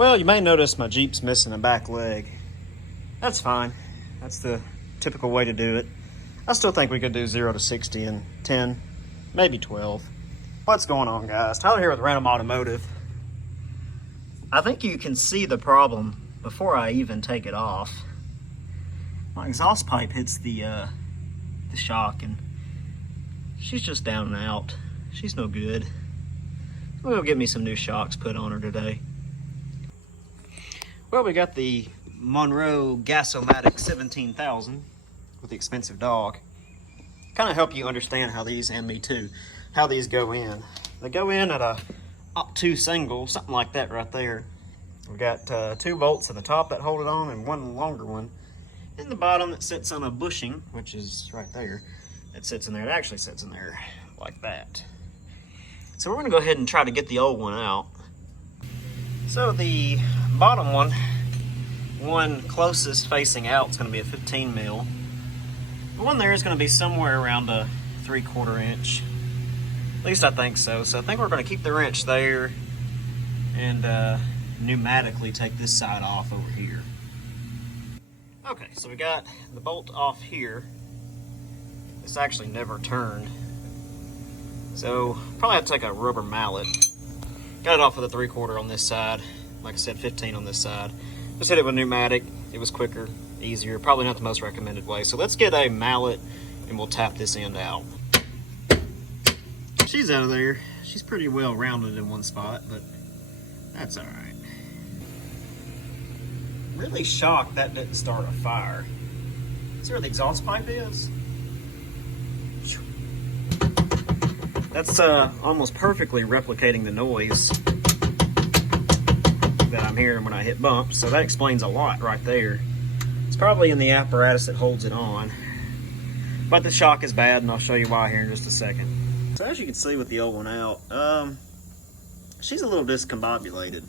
Well, you may notice my Jeep's missing a back leg. That's fine. That's the typical way to do it. I still think we could do 0 to 60 in 10, maybe 12. What's going on, guys? Tyler here with Random Automotive. I think you can see the problem before I even take it off. My exhaust pipe hits the shock, and she's just down and out. She's no good. We'll get me some new shocks put on her today. Well, we got the Monroe Gas-O-Matic 17,000 with the expensive dog. Kind of help you understand how these, and me too, how these go in. They go in at a up-2 single, something like that right there. We've got 2 bolts at the top that hold it on and one longer one in the bottom that sits on a bushing, which is right there. It sits in there. It actually sits in there like that. So we're going to go ahead and try to get the old one out. So the bottom one closest facing out is going to be a 15 mil. The one there is going to be somewhere around a 3/4 inch. At least I think so. So I think we're going to keep the wrench there and pneumatically take this side off over here. Okay, so we got the bolt off here. This actually never turned. So probably have to take a rubber mallet. Got it off with a 3/4 on this side. Like I said, 15 on this side. Just hit it with pneumatic. It was quicker, easier. Probably not the most recommended way. So let's get a mallet and we'll tap this end out. She's out of there. She's pretty well rounded in one spot, but that's all right. Really shocked that didn't start a fire. See where the exhaust pipe is? That's almost perfectly replicating the noise that I'm hearing when I hit bumps, so that explains a lot right there. It's probably in the apparatus that holds it on, but the shock is bad, and I'll show you why here in just a second. So as you can see with the old one out, she's a little discombobulated.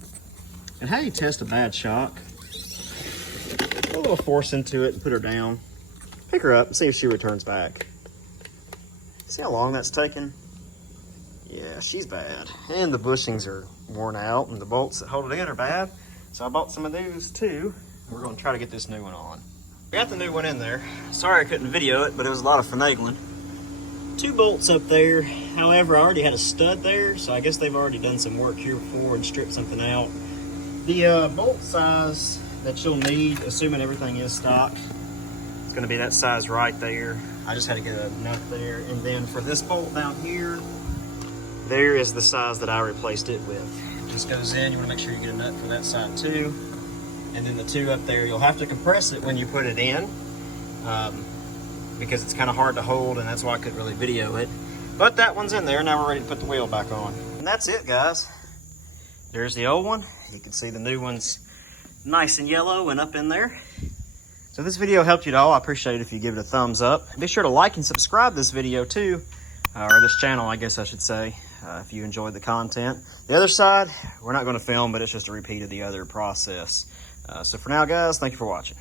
And how you test a bad shock? Put a little force into it and put her down. Pick her up and see if she returns back. See how long that's taken? Yeah, she's bad. And the bushings are worn out and the bolts that hold it in are bad. So I bought some of those too. We're gonna try to get this new one on. We got the new one in there. Sorry I couldn't video it, but it was a lot of finagling. 2 bolts up there. However, I already had a stud there, so I guess they've already done some work here before and stripped something out. The bolt size that you'll need, assuming everything is stock, it's gonna be that size right there. I just had to get a nut there. And then for this bolt down here, there is the size that I replaced it with. It just goes in. You want to make sure you get a nut for that side too. And then the 2 up there, you'll have to compress it when you put it in because it's kind of hard to hold, and that's why I couldn't really video it. But that one's in there. Now we're ready to put the wheel back on. And that's it, guys. There's the old one. You can see the new one's nice and yellow and up in there. So if this video helped you at all, I appreciate it if you give it a thumbs up. Be sure to like and subscribe this video too, or this channel, I guess I should say, if you enjoyed the content. The other side, we're not going to film, but it's just a repeat of the other process. So for now, guys, thank you for watching.